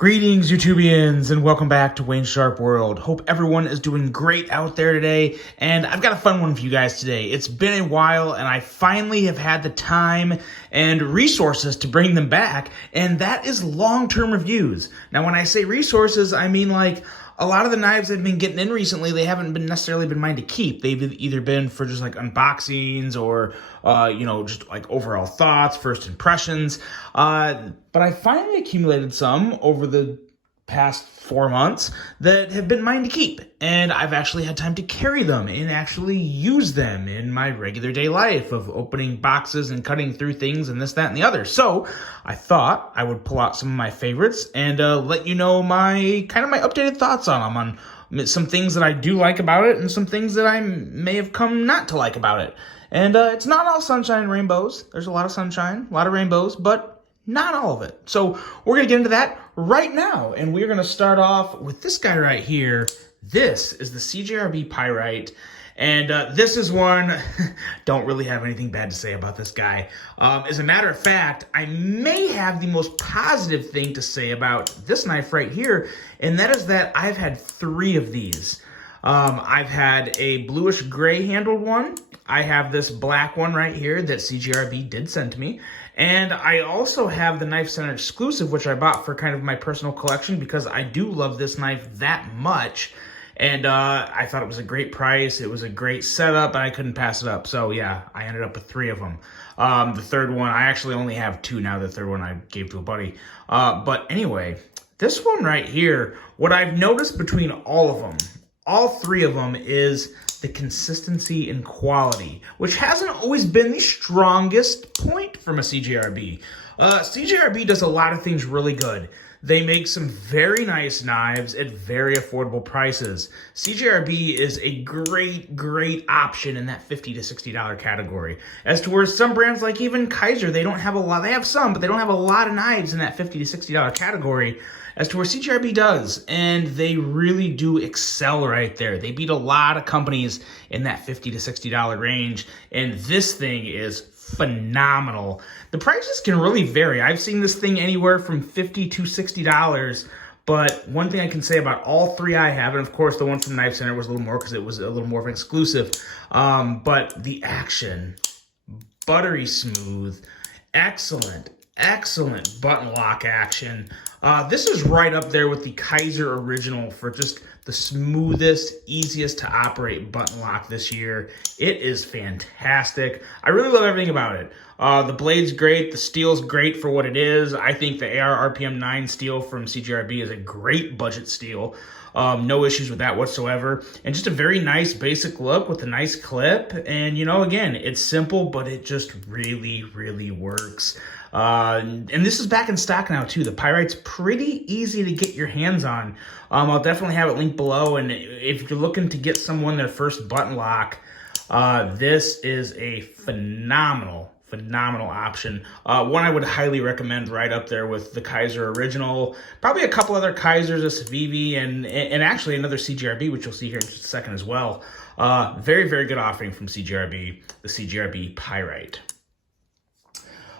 Greetings, YouTubians, and welcome back to Wayne Sharp World. Hope everyone is doing great out there today, and I've got a fun one for you guys today. It's been a while, and I finally have had the time and resources to bring them back, and that is long-term reviews. Now, when I say resources, I mean like a lot of the knives I've been getting in recently, they haven't been necessarily been mine to keep. They've either been for just like unboxings or, just like overall thoughts, first impressions. But I finally accumulated some over the past 4 months that have been mine to keep. And I've actually had time to carry them and actually use them in my regular day life of opening boxes and cutting through things and this, that, and the other. So I thought I would pull out some of my favorites and let you know my updated thoughts on them, on some things that I do like about it and some things that I may have come not to like about it. And it's not all sunshine and rainbows. There's a lot of sunshine, a lot of rainbows, but not all of it. So we're going to get into that right now. And we're going to start off with this guy right here. This is the CJRB Pyrite. And this is one, don't really have anything bad to say about this guy. As a matter of fact, I may have the most positive thing to say about this knife right here. And that is that I've had 3 of these. I've had a bluish gray handled one. I have this black one right here that CJRB did send to me. And I also have the Knife Center exclusive, which I bought for kind of my personal collection because I do love this knife that much. And I thought it was a great price. It was a great setup, and I couldn't pass it up. So yeah, I ended up with 3 of them. The third one, I actually only have 2 now. The third one I gave to a buddy. But anyway, this one right here, what I've noticed between all of them, all 3 of them, is the consistency and quality, which hasn't always been the strongest point from a CJRB. CJRB does a lot of things really good. They make some very nice knives at very affordable prices. CJRB is a great option in that $50 to $60 category. As to where some brands like even Kaiser, they don't have a lot. They have some, but they don't have a lot of knives in that $50 to $60 category. As to where CJRB does, and they really do excel right there. They beat a lot of companies in that $50 to $60 range, and this thing is phenomenal. The prices can really vary. I've seen this thing anywhere from $50 to $60, but one thing I can say about all 3 I have, and of course the one from Knife Center was a little more because it was a little more of an exclusive, but the action, buttery smooth, excellent button lock action. This is right up there with the Kaiser original for just the smoothest, easiest to operate button lock this year. It is fantastic. I really love everything about it. The blade's great. The steel's great for what it is. I think the AR RPM 9 steel from CJRB is a great budget steel. No issues with that whatsoever. And just a very nice basic look with a nice clip. And, again, it's simple, but it just really works. And this is back in stock now too. The Pyrite's pretty easy to get your hands on. I'll definitely have it linked below. And if you're looking to get someone their first button lock, this is a phenomenal option. One I would highly recommend right up there with the Kaiser original, probably a couple other Kaisers, a Civivi, and actually another CJRB, which you'll see here in just a second as well. Very good offering from CJRB, the CJRB Pyrite.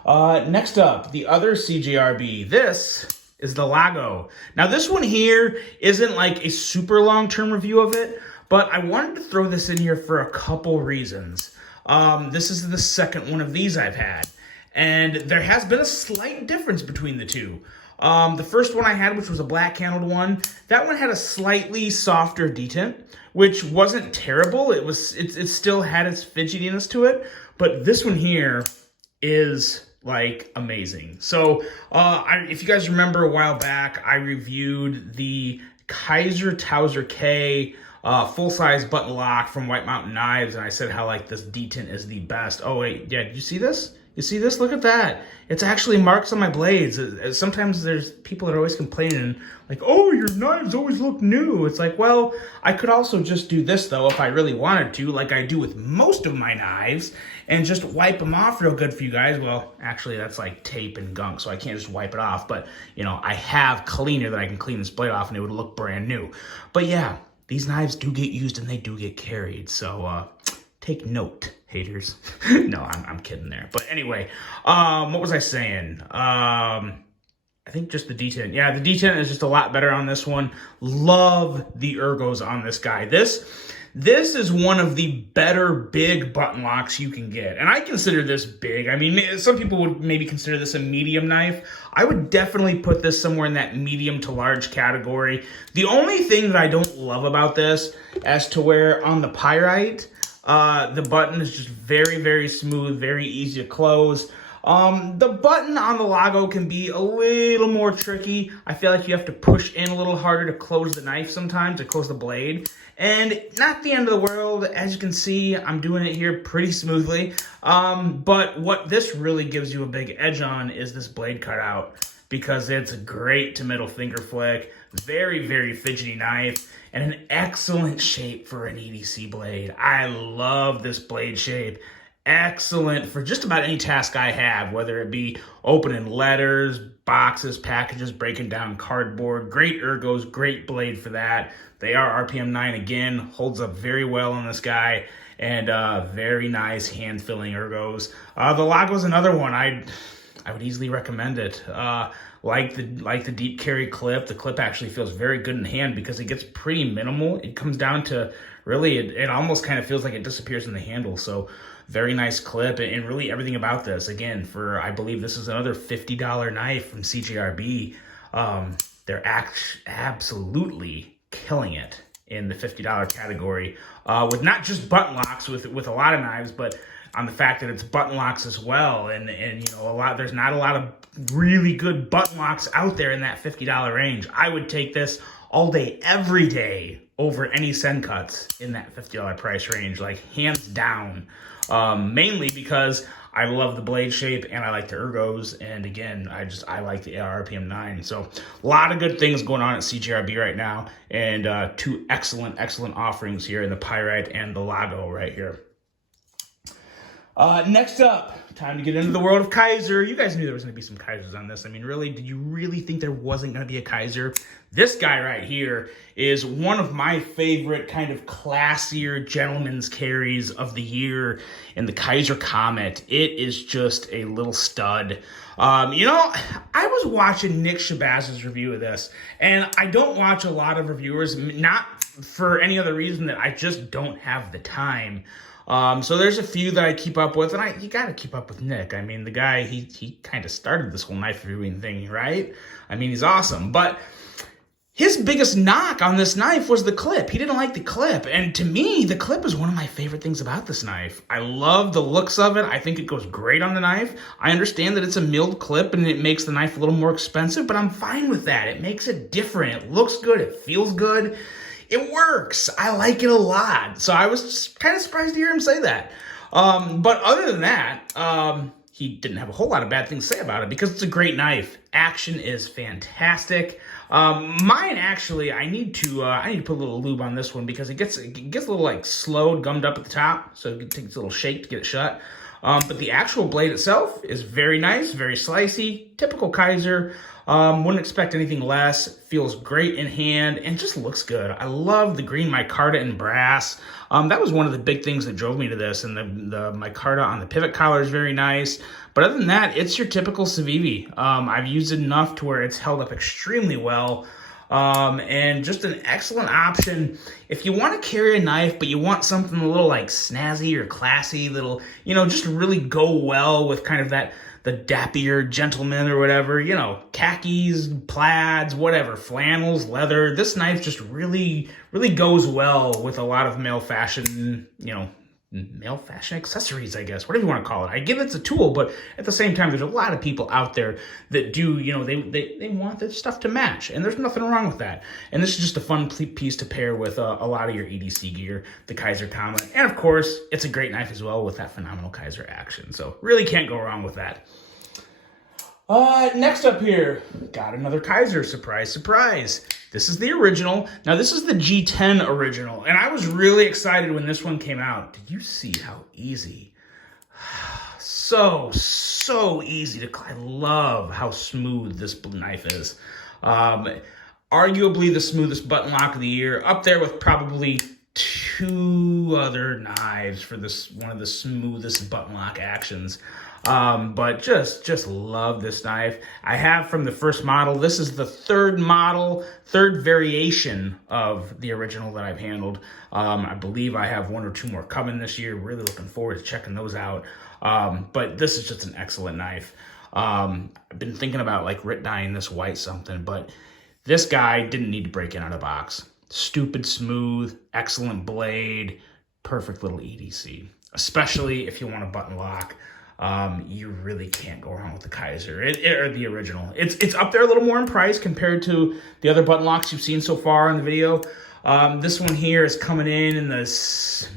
Next up, the other CJRB. This is the Lago. Now, this one here isn't like a super long-term review of it, but I wanted to throw this in here for a couple reasons. This is the second one of these I've had, and there has been a slight difference between the 2. The first one I had, which was a black handled one, that one had a slightly softer detent, which wasn't terrible. It still had its fidgetiness to it, but this one here is like amazing. So if you guys remember a while back, I reviewed the Kaiser Towser K full-size button lock from White Mountain Knives, and I said how like this detent is the best. Oh wait, yeah, did you see this? You see this? Look at that. It's actually marks on my blades. Sometimes there's people that are always complaining, like, oh, your knives always look new. It's like, well, I could also just do this, though, if I really wanted to, like I do with most of my knives, and just wipe them off real good for you guys. Well, actually, that's like tape and gunk, so I can't just wipe it off. But, I have cleaner that I can clean this blade off, and it would look brand new. But, yeah, these knives do get used, and they do get carried, so take note, haters. No, I'm kidding there. But anyway, what was I saying? I think just the detent. Yeah, the detent is just a lot better on this one. Love the ergos on this guy. This is one of the better big button locks you can get. And I consider this big. I mean, some people would maybe consider this a medium knife. I would definitely put this somewhere in that medium to large category. The only thing that I don't love about this, as to where on the Pyrite, the button is just very, very smooth, very easy to close. The button on the Lago can be a little more tricky. I feel like you have to push in a little harder to close the knife sometimes, to close the blade. And not the end of the world. As you can see, I'm doing it here pretty smoothly. But what this really gives you a big edge on is this blade cutout, because it's great to middle finger flick, very, very fidgety knife, and an excellent shape for an EDC blade. I love this blade shape. Excellent for just about any task I have, whether it be opening letters, boxes, packages, breaking down cardboard. Great ergos, great blade for that. They are RPM 9 again, holds up very well on this guy, and very nice hand-filling ergos. The Lago's another one. I would easily recommend it. Like the deep carry clip, the clip actually feels very good in hand because it gets pretty minimal. It comes down to really, it almost kind of feels like it disappears in the handle. So very nice clip, and really everything about this, again, for, I believe this is another $50 knife from CJRB. They're absolutely killing it in the $50 category, with not just button locks with a lot of knives, but on the fact that it's button locks as well. And you know, there's not a lot of really good button locks out there in that $50 range. I would take this all day, every day, over any Sen cuts in that $50 price range, like hands down. Mainly because I love the blade shape and I like the ergos, and again, I like the RPM 9. So a lot of good things going on at CJRB right now, and two excellent offerings here in the Pyrite and the Lago right here. Next up, time to get into the world of Kaiser. You guys knew there was going to be some Kaisers on this. I mean, really, did you really think there wasn't going to be a Kaiser? This guy right here is one of my favorite kind of classier gentleman's carries of the year in the Kaiser Comet. It is just a little stud. You know, I was watching Nick Shabazz's review of this, and I don't watch a lot of reviewers, not for any other reason that I just don't have the time. So there's a few that I keep up with, and you gotta keep up with Nick. I mean, the guy, he kind of started this whole knife reviewing thing, right? I mean, he's awesome, but his biggest knock on this knife was the clip. He didn't like the clip, and to me, the clip is one of my favorite things about this knife. I love the looks of it. I think it goes great on the knife. I understand that it's a milled clip, and it makes the knife a little more expensive, but I'm fine with that. It makes it different. It looks good. It feels good. It works. I like it a lot. So I was kind of surprised to hear him say that. But other than that, he didn't have a whole lot of bad things to say about it because it's a great knife. Action is fantastic. Mine actually, I need to put a little lube on this one because it gets a little like slowed, gummed up at the top. So it takes a little shake to get it shut. But the actual blade itself is very nice, very slicey, typical Kaiser. Wouldn't expect anything less. Feels great in hand and just looks good. I love the green micarta and brass. That was one of the big things that drove me to this, and the micarta on the pivot collar is very nice. But other than that, it's your typical Civivi. I've used it enough to where it's held up extremely well. And just an excellent option if you want to carry a knife, but you want something a little like snazzy or classy, little, you know, just really go well with kind of the dappier gentleman or whatever, you know, khakis, plaids, whatever, flannels, leather. This knife just really goes well with a lot of male fashion, you know, male fashion accessories, I guess, whatever you want to call it. I get it's a tool, but at the same time, there's a lot of people out there that do, you know, they want their stuff to match, and there's nothing wrong with that. And this is just a fun piece to pair with a lot of your EDC gear, the Kaiser Comet. And of course, it's a great knife as well with that phenomenal Kaiser action. So really can't go wrong with that. Next up here, got another Kaiser, surprise, surprise. This is the original. Now, this is the G10 original, and I was really excited when this one came out. Did you see how easy? So easy to, I love how smooth this knife is. Arguably the smoothest button lock of the year, up there with probably two other knives for this, one of the smoothest button lock actions. But just love this knife. I have from the first model. This is the third model, third variation of the original that I've handled. I believe I have 1 or 2 more coming this year. Really looking forward to checking those out. But this is just an excellent knife. I've been thinking about like Rit dyeing this white something, but this guy didn't need to break in out of the box. Stupid smooth, excellent blade, perfect little EDC. Especially if you want a button lock. You really can't go wrong with the Kaiser or the original. It's up there a little more in price compared to the other button locks you've seen so far in the video. This one here is coming in the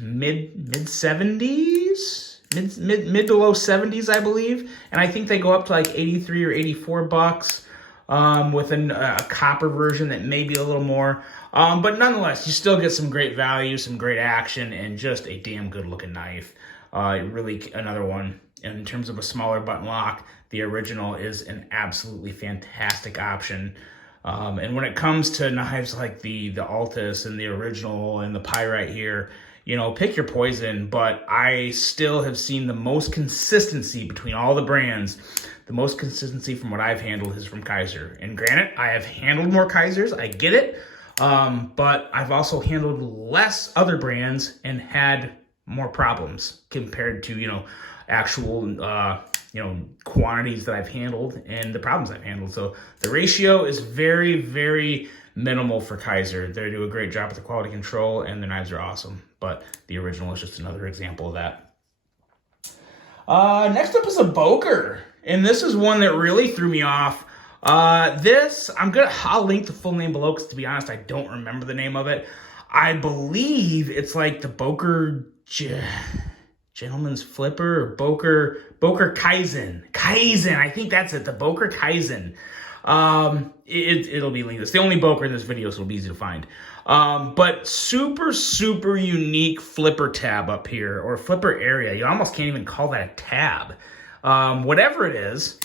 mid 70s, mid to low 70s, I believe, and I think they go up to like 83 or 84 bucks. With a copper version that may be a little more, but nonetheless, you still get some great value, some great action, and just a damn good looking knife. Really another one. In terms of a smaller button lock, the original is an absolutely fantastic option. And when it comes to knives like the Altus and the original and the Pyrite here, you know, pick your poison, but I still have seen the most consistency between all the brands. The most consistency from what I've handled is from Kaiser. And granted, I have handled more Kaisers, I get it, but I've also handled less other brands and had more problems compared to, you know, actual, you know, quantities that I've handled and the problems I've handled. So the ratio is very, very minimal for Kaiser. They do a great job with the quality control and their knives are awesome. But the original is just another example of that. Next up is a Boker. And this is one that really threw me off. I'll link the full name below because to be honest, I don't remember the name of it. I believe it's like the Boker Gentleman's Flipper or Boker Tyson. I think that's it, the Boker Tyson. It'll be linked. It's the only Boker in this video, so it'll be easy to find. But super, super unique flipper tab up here, or flipper area. You almost can't even call that a tab. Whatever it is,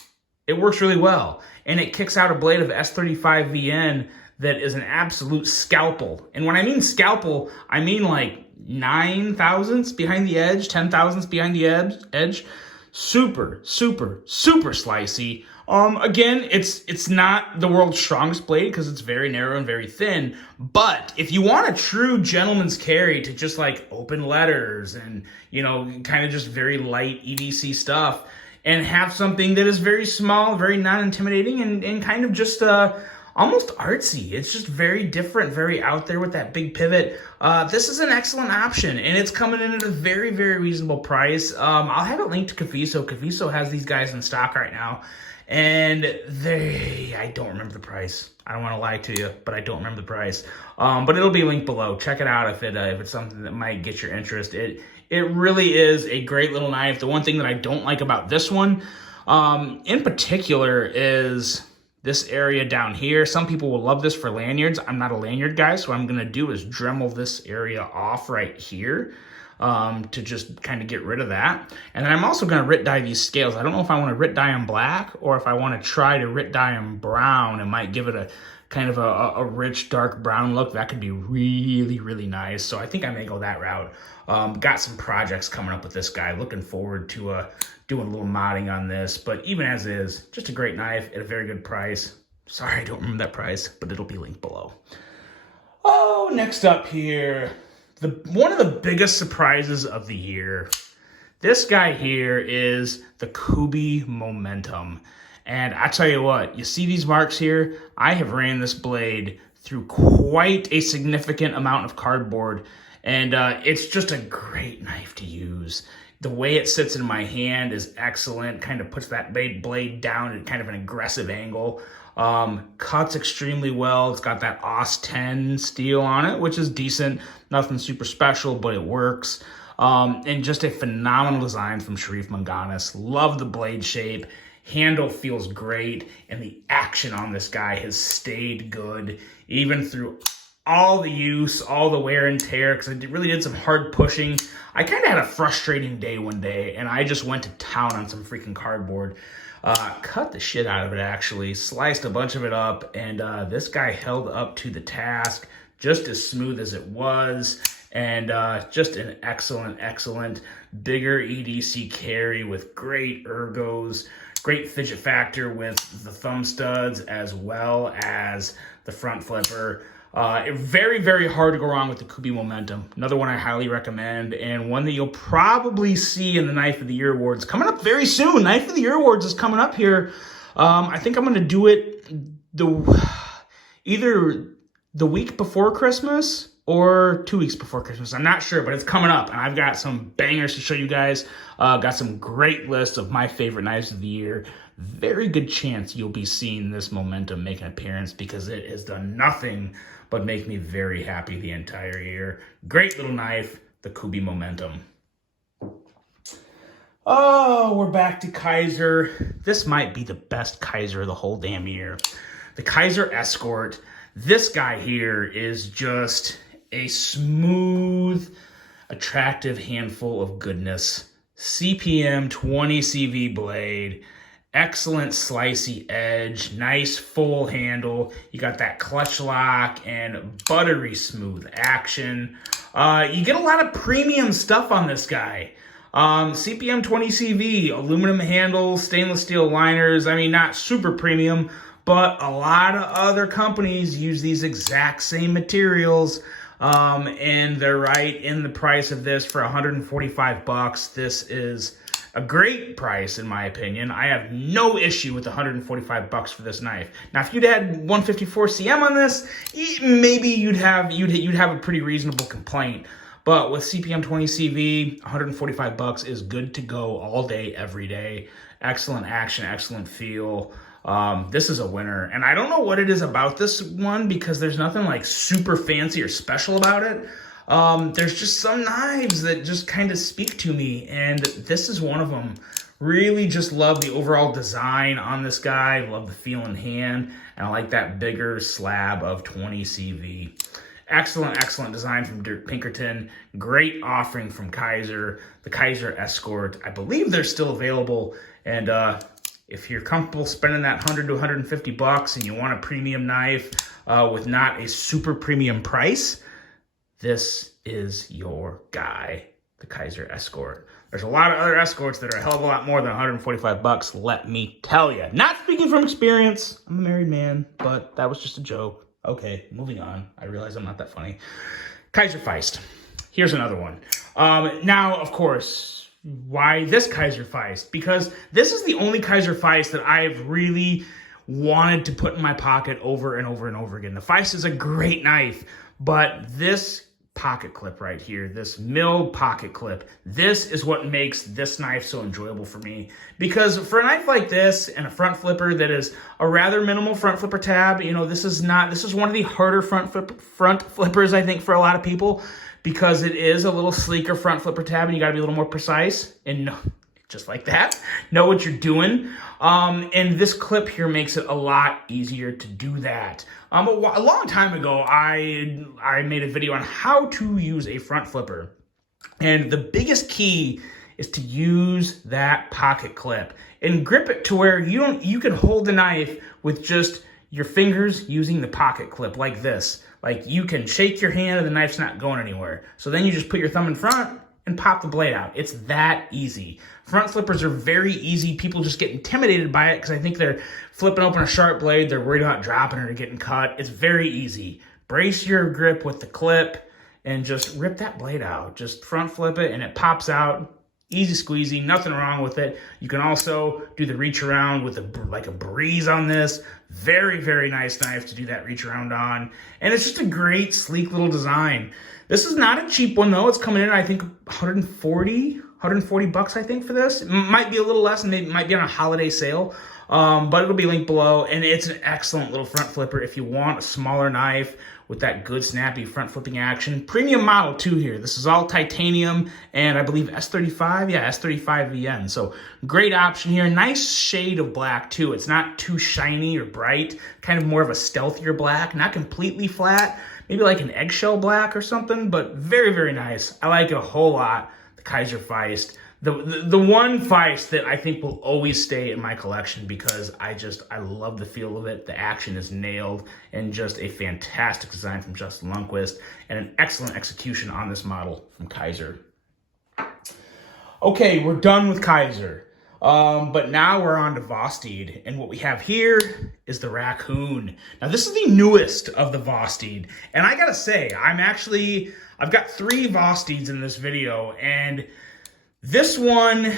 it works really well. And it kicks out a blade of S35VN that is an absolute scalpel. And when I mean scalpel, I mean like 9 thousandths behind the edge, 10 thousandths behind the edge. Super, super, super slicey. Again, it's not the world's strongest blade because it's very narrow and very thin. But if you want a true gentleman's carry to just like open letters and, you know, kind of just very light EDC stuff and have something that is very small, very non-intimidating and kind of just almost artsy. It's just very different, very out there with that big pivot. This is an excellent option, and it's coming in at a very, very reasonable price. I'll have it linked to Kafiso. Kafiso has these guys in stock right now, and I don't remember the price. I don't want to lie to you, but I don't remember the price. But it'll be linked below. Check it out if it's something that might get your interest. It really is a great little knife. The one thing that I don't like about this one, in particular, is this area down here. Some people will love this for lanyards. I'm not a lanyard guy, so what I'm going to do is Dremel this area off right here to just kind of get rid of that. And then I'm also going to Rit dye these scales. I don't know if I want to Rit dye them black or if I want to try to Rit dye them brown. It might give it a kind of a rich, dark brown look. That could be really, really nice. So I think I may go that route. Got some projects coming up with this guy. Looking forward to doing a little modding on this. But even as is, just a great knife at a very good price. Sorry, I don't remember that price, but it'll be linked below. Oh, next up here, one of the biggest surprises of the year. This guy here is the Kubi Momentum. And I tell you what, you see these marks here? I have ran this blade through quite a significant amount of cardboard, and it's just a great knife to use. The way it sits in my hand is excellent, kind of puts that blade down at kind of an aggressive angle. Cuts extremely well. It's got that AUS 10 steel on it, which is decent. Nothing super special, but it works. And just a phenomenal design from Sharif Manganis. Love the blade shape. Handle feels great, and the action on this guy has stayed good, even through all the use, all the wear and tear, because I really did some hard pushing. I kind of had a frustrating day one day, and I just went to town on some freaking cardboard. Cut the shit out of it, actually. Sliced a bunch of it up, and this guy held up to the task just as smooth as it was. And just an excellent bigger EDC carry with great ergos, great fidget factor with the thumb studs as well as the front flipper. Very hard to go wrong with the Kubi Momentum. Another one I highly recommend, and one that you'll probably see in the Knife of the Year Awards coming up very soon. Knife of the Year Awards is coming up here. I think I'm going to do it either the week before Christmas or 2 weeks before Christmas. I'm not sure, but it's coming up, and I've got some bangers to show you guys. Got some great lists of my favorite knives of the year. Very good chance you'll be seeing this Momentum make an appearance because it has done nothing but make me very happy the entire year. Great little knife, the Kubi Momentum. Oh, we're back to Kaiser. This might be the best Kaiser of the whole damn year. The Kaiser Escort. This guy here is just a smooth, attractive handful of goodness. CPM 20 CV blade, excellent slicey edge, nice full handle. You got that clutch lock and buttery smooth action. You get a lot of premium stuff on this guy. CPM 20 CV, aluminum handles, stainless steel liners. I mean, not super premium, but a lot of other companies use these exact same materials. And they're right in the price of this for 145 bucks. This is a great price, in my opinion. I have no issue with 145 bucks for this knife. Now, if you'd had 154 CM on this, maybe you'd have a pretty reasonable complaint. But with CPM 20 CV, 145 bucks is good to go all day, every day. Excellent action, excellent feel. This is a winner, and I don't know what it is about this one because there's nothing like super fancy or special about it. There's just some knives that just kind of speak to me, and this is one of them. Really just love the overall design on this guy. Love the feel in hand, and I like that bigger slab of 20 CV. Excellent design from Dirk Pinkerton. Great offering from Kaiser, the Kaiser Escort. I believe they're still available, and if you're comfortable spending that 100 to 150 bucks and you want a premium knife with not a super premium price, this is your guy, the Kaiser Escort. There's a lot of other Escorts that are a hell of a lot more than 145 bucks, let me tell you. Not speaking from experience. I'm a married man, but that was just a joke. Okay, moving on. I realize I'm not that funny. Kaiser Feist. Here's another one. Now, of course, why this Kaiser Feist? Because this is the only Kaiser Feist that I've really wanted to put in my pocket over and over again. The Feist is a great knife, but this pocket clip right here, this milled pocket clip, this is what makes this knife so enjoyable for me. Because for a knife like this and a front flipper that is a rather minimal front flipper tab, you know, this is one of the harder front flippers, I think, for a lot of people, because it is a little sleeker front flipper tab and you gotta be a little more precise and just like that, know what you're doing. And this clip here makes it a lot easier to do that. A long time ago, I made a video on how to use a front flipper. And the biggest key is to use that pocket clip and grip it to where you can hold the knife with just your fingers using the pocket clip like this. Like you can shake your hand and the knife's not going anywhere. So then you just put your thumb in front and pop the blade out. It's that easy. Front flippers are very easy. People just get intimidated by it because I think they're flipping open a sharp blade. They're worried about dropping it or getting cut. It's very easy. Brace your grip with the clip and just rip that blade out. Just front flip it and it pops out. Easy squeezy, nothing wrong with it. You can also do the reach around with like a breeze on this. Very nice knife to do that reach around on. And it's just a great, sleek little design. This is not a cheap one though. It's coming in, I think, 140 bucks, I think, for this. It might be a little less and it might be on a holiday sale. But it'll be linked below. And it's an excellent little front flipper if you want a smaller knife with that good snappy front flipping action. Premium model too here. This is all titanium and I believe S35. Yeah, S35 VN. So great option here. Nice shade of black too. It's not too shiny or bright. Kind of more of a stealthier black. Not completely flat. Maybe like an eggshell black or something, but very nice. I like it a whole lot. The Kaiser Feist. the one vise that I think will always stay in my collection because I love the feel of it. The action is nailed, and just a fantastic design from Justin Lundquist, and an excellent execution on this model from Kaiser. Okay, we're done with Kaiser. But now we're on to Vostede, and what we have here is the Raccoon. Now, this is the newest of the Vostede, and I gotta say, I've got 3 Vostedes in this video, and this one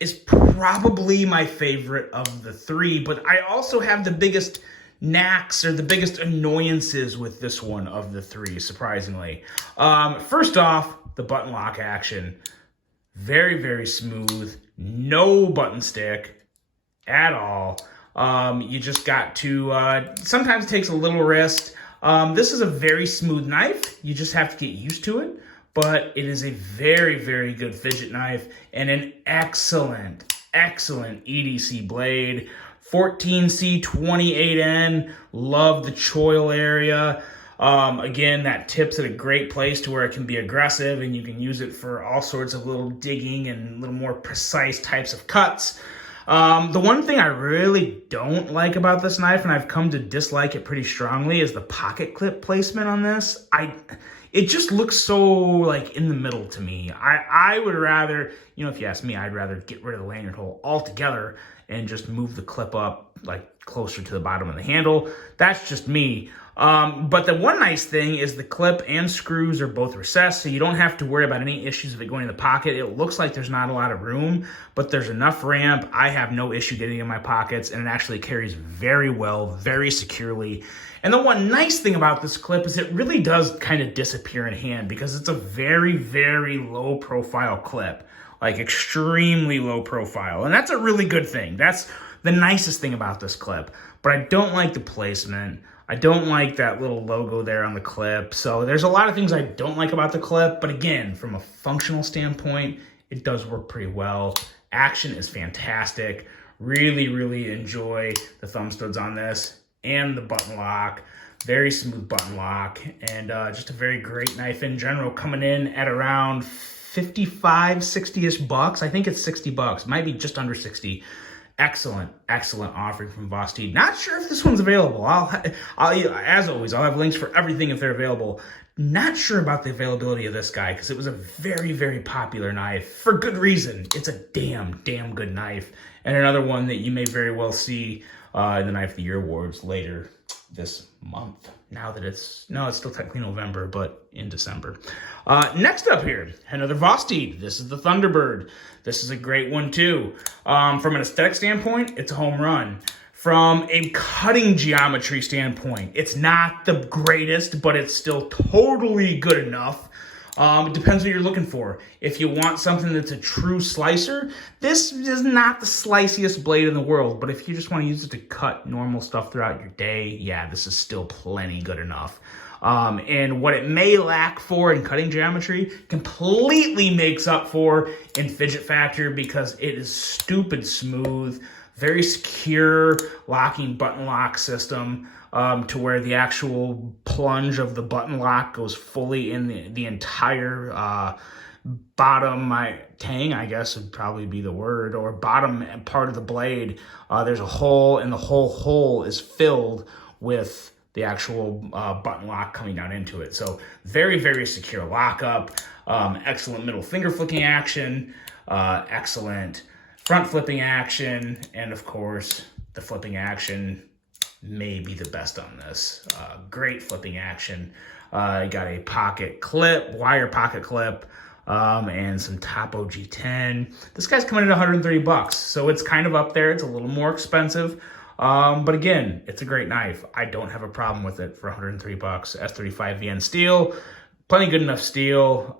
is probably my favorite of the 3, but I also have the biggest knacks or the biggest annoyances with this one of the 3, surprisingly. First off, the button lock action. Very, very smooth. No button stick at all. You just got to, sometimes it takes a little wrist. This is a very smooth knife. You just have to get used to it. But it is a very, very good fidget knife and an excellent, excellent EDC blade. 14C 28N, love the choil area. Again, that tip's at a great place to where it can be aggressive, and you can use it for all sorts of little digging and little more precise types of cuts. The one thing I really don't like about this knife, and I've come to dislike it pretty strongly, is the pocket clip placement on this. It just looks so, like, in the middle to me. I would rather, if you ask me, I'd rather get rid of the lanyard hole altogether and just move the clip up, like, closer to the bottom of the handle. That's just me. But the one nice thing is the clip and screws are both recessed, so you don't have to worry about any issues of it going in the pocket. It looks like there's not a lot of room, but there's enough ramp. I have no issue getting in my pockets, and it actually carries very well, very securely. And the one nice thing about this clip is it really does kind of disappear in hand because it's a very, very low profile clip, like extremely low profile. And that's a really good thing. That's the nicest thing about this clip. But I don't like the placement. I don't like that little logo there on the clip. So there's a lot of things I don't like about the clip. But again, from a functional standpoint, it does work pretty well. Action is fantastic. Really, really enjoy the thumb studs on this and the button lock. Very smooth button lock, and just a very great knife in general, coming in at around 55, 60-ish bucks. I think it's 60 bucks, might be just under 60. Excellent, excellent offering from Vostede. Not sure if this one's available. As always, I'll have links for everything if they're available. Not sure about the availability of this guy because it was a very, very popular knife for good reason. It's a damn, damn good knife, and another one that you may very well see in the Knife of the Year Awards later this month. Now that it's still technically November, but in December. Next up here, another Vostede. This is the Thunderbird. This is a great one too. From an aesthetic standpoint, it's a home run. From a cutting geometry standpoint, it's not the greatest, but it's still totally good enough. It depends what you're looking for. If you want something that's a true slicer, this is not the sliciest blade in the world, but if you just want to use it to cut normal stuff throughout your day, yeah, this is still plenty good enough. And what it may lack for in cutting geometry completely makes up for in fidget factor because it is stupid smooth, very secure locking button lock system. To where the actual plunge of the button lock goes fully in the entire bottom tang, I guess would probably be the word, or bottom part of the blade. There's a hole, and the whole hole is filled with the actual button lock coming down into it. So very, very secure lockup, excellent middle finger flicking action, excellent front flipping action, and of course the flipping action may be the best on this. Great flipping action. Got a pocket clip, wire pocket clip, and some Topo G10. This guy's coming at 130 bucks, so it's kind of up there. It's a little more expensive, but again, it's a great knife. I don't have a problem with it for 103 bucks. S35 VN steel, plenty good enough steel.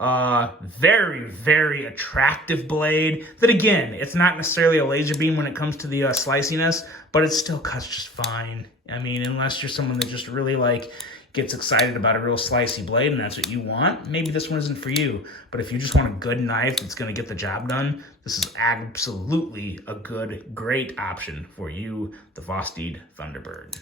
Very, very attractive blade. That again, it's not necessarily a laser beam when it comes to the sliciness, but it still cuts just fine. I mean, unless you're someone that just really gets excited about a real slicey blade and that's what you want, maybe this one isn't for you. But if you just want a good knife that's going to get the job done, this is absolutely a good, great option for you, the Vostede Thunderbird.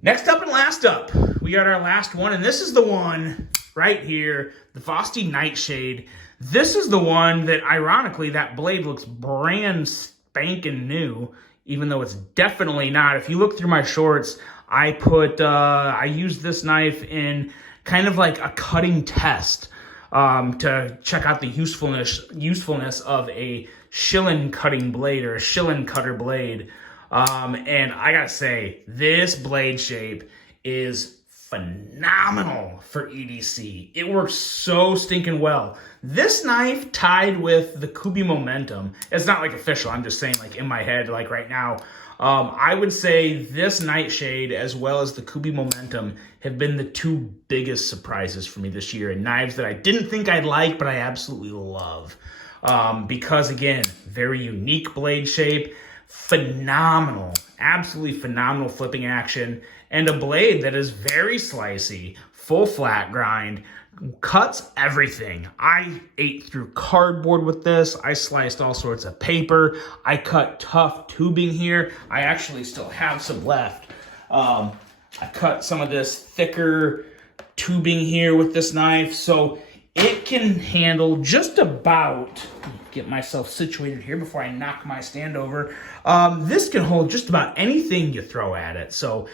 Next up and last up, we got our last one, and this is the one right here, the Frosty Nightshade. This is the one that, ironically, that blade looks brand spanking new, even though it's definitely not. If you look through my shorts, I used this knife in kind of like a cutting test to check out the usefulness of a shillin cutting blade or a shillin cutter blade. And I gotta say, this blade shape is phenomenal for EDC. It works so stinking well. This knife tied with the Kubi Momentum, it's not like official, I'm just saying like in my head, like right now, I would say this Nightshade as well as the Kubi Momentum have been the two biggest surprises for me this year, and knives that I didn't think I'd like, but I absolutely love. Because again, very unique blade shape, phenomenal, absolutely phenomenal flipping action, and a blade that is very slicey, full flat grind, cuts everything. I ate through cardboard with this. I sliced all sorts of paper. I cut tough tubing here. I actually still have some left. I cut some of this thicker tubing here with this knife, so it can handle just about, get myself situated here before I knock my stand over. This can hold just about anything you throw at it. So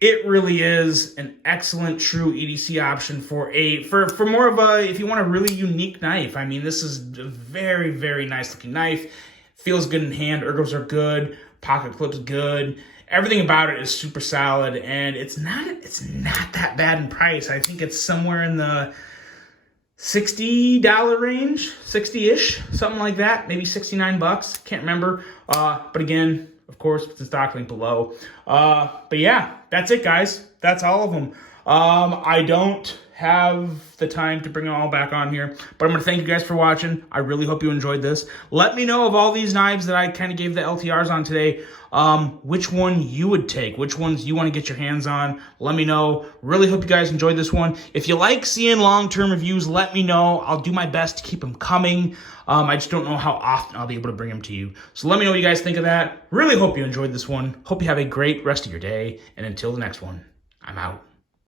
it really is an excellent true EDC option for more of a, if you want a really unique knife. I mean, this is a very, very nice looking knife. Feels good in hand. Ergos are good. Pocket clip's good. Everything about it is super solid, and it's not that bad in price. I think it's somewhere in the $60 range, 60-ish, something like that, maybe 69 bucks, can't remember. But again, of course, it's in stock, link below. But yeah, that's it, guys. That's all of them. I don't have the time to bring them all back on here, but I'm going to thank you guys for watching. I really hope you enjoyed this. Let me know of all these knives that I kind of gave the LTRs on today, which one you would take, which ones you want to get your hands on. Let me know. Really hope you guys enjoyed this one. If you like seeing long-term reviews, let me know. I'll do my best to keep them coming. I just don't know how often I'll be able to bring them to you. So let me know what you guys think of that. Really hope you enjoyed this one. Hope you have a great rest of your day. And until the next one, I'm out.